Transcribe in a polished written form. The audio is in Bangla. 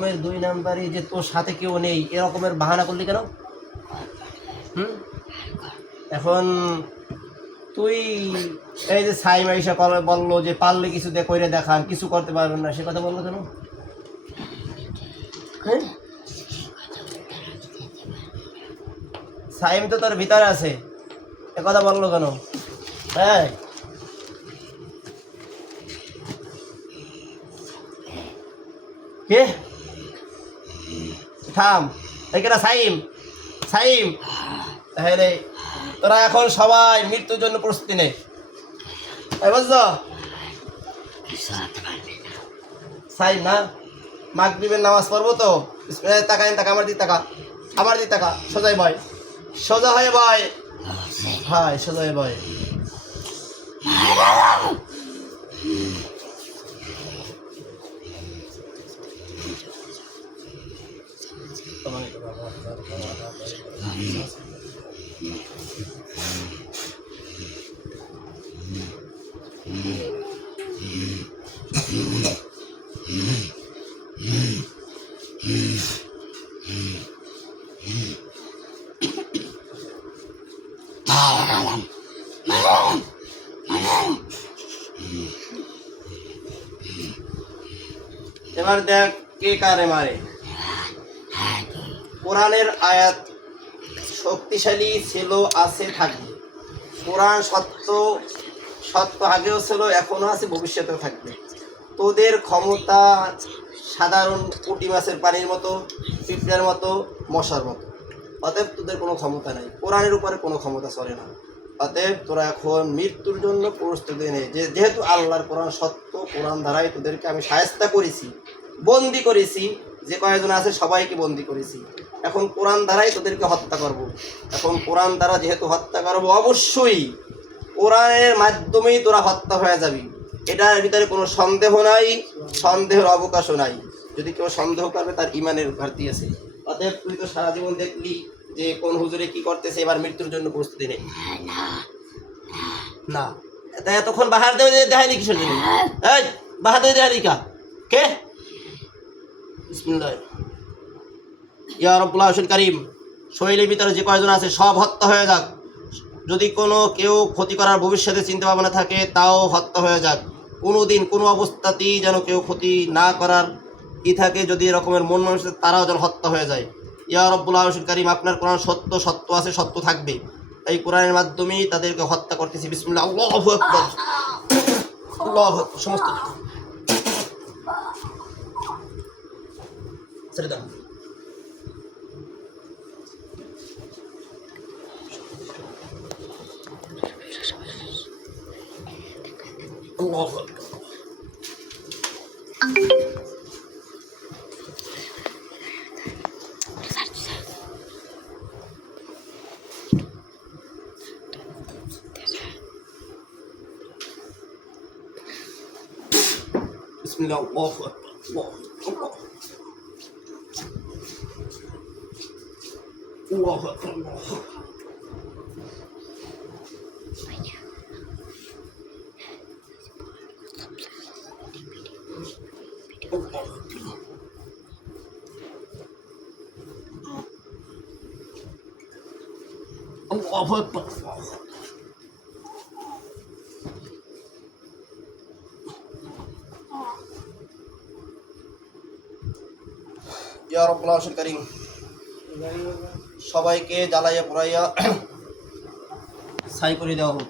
এরকমের 2 নাম্বারই যে তোর সাথে কেউ নেই এরকমের বাহানা করলি কেন? এখন তুই এই যে সাইম আইসা বললো যে পারলে কিছু কইরে দেখান, কিছু করতে পারবেন না, সে কথা বললো কেন? হ্যাঁ, সাইম তো তোর ভিতরে আছে, এ কথা বললো কেন? হ্যাঁ, কে থাম, এখানে সাইম সাইম। হ্যাঁ রে, তোরা এখন সবাই মৃত্যুর জন্য প্রস্তুতি নে, বুঝছো? সাইম না, মাগরিবের নামাজ পড়বো তো, টাকা আমার দি টাকা, আমার দি টাকা, সোজাই বয়, সোজা হয়ে বয়, হ্যাঁ সোজা হয়ে বয়। এবার দেখ কে কারে মারে। কোরআনের আয়াত শক্তিশালী ছিল, আছে, থাকবে। কোরআন সত্য আগেও ছিল, এখনো আছে, ভবিষ্যতেও থাকবে। তোদের ক্ষমতা সাধারণ পুঁটি মাছের পানির মতো, পিঁপড়ার মতো, মশার মতো। অতএব তোদের কোনো ক্ষমতা নাই, কোরআনের উপরে কোনো ক্ষমতা চলে না। অতএব তোরা এখন মৃত্যুর জন্য প্রস্তুতি নে। যেহেতু আল্লাহর কোরআন সত্য, কোরআন দ্বারাই তোদেরকে আমি শায়েস্তা করেছি, বন্দি করেছি, যে কয়েকজন আছে সবাইকে বন্দি করেছি। এখন কোরআন দ্বারাই তোদেরকে হত্যা করব। এখন কোরআন দ্বারা যেহেতু হত্যা করব, অবশ্যই কোরআনের মাধ্যমেই তোরা হত্যা হয়ে যাবি, এটার ভিতরে কোনো সন্দেহ নাই, সন্দেহের অবকাশও নাই। যদি কেউ সন্দেহ করবে তার ইমানের ঘাটতি আছে। অতএব তুই তো সারা জীবন দেখলি যে কোন হুজুরে কি করতেছে, এবার মৃত্যুর জন্য প্রস্তুতি নেই না। তাই এতক্ষণ বাহার দেবে দেখায়নি কিসের জন্য? এই বাহার দেবে দেখায়নি কে? বিসমিল্লাহ। ইয়া রাব্বুল আরশিল কারীম, শরীরের ভিতরে যে কয়জন আছে সব হত্যা হয়ে যাক। যদি কোনো কেউ ক্ষতি করার ভবিষ্যতে চিন্তা ভাবনা থাকে তাও হত্যা হয়ে যাক। কোনো দিন কোনো অবস্থাতেই যেন কেউ ক্ষতি না করার থাকে, যদি এরকমের মন মানুষ তারাও যেন হত্যা হয়ে যায়। ইয়া রাব্বুল আরশিল কারীম, আপনার কোরআন সত্য আছে, সত্য থাকবে। এই কোরআনের মাধ্যমেই তাদেরকে হত্যা করতেছি। বিসমিল্লাহ। আল্লাহু আকবার, আল্লাহু আকবার। সমস্ত ছেড়ে দাও। আল্লাহু আকবার। বিসমিল্লাহ। আল্লাহু আকবার। আল্লাহু আকবার। আল্লাহু আকবার। ইয়া রাব্বুল আরশিল কারীম, সবাইকে জ্বালাইয়া পোড়াইয়া ছাই করে দেওয়া হোক।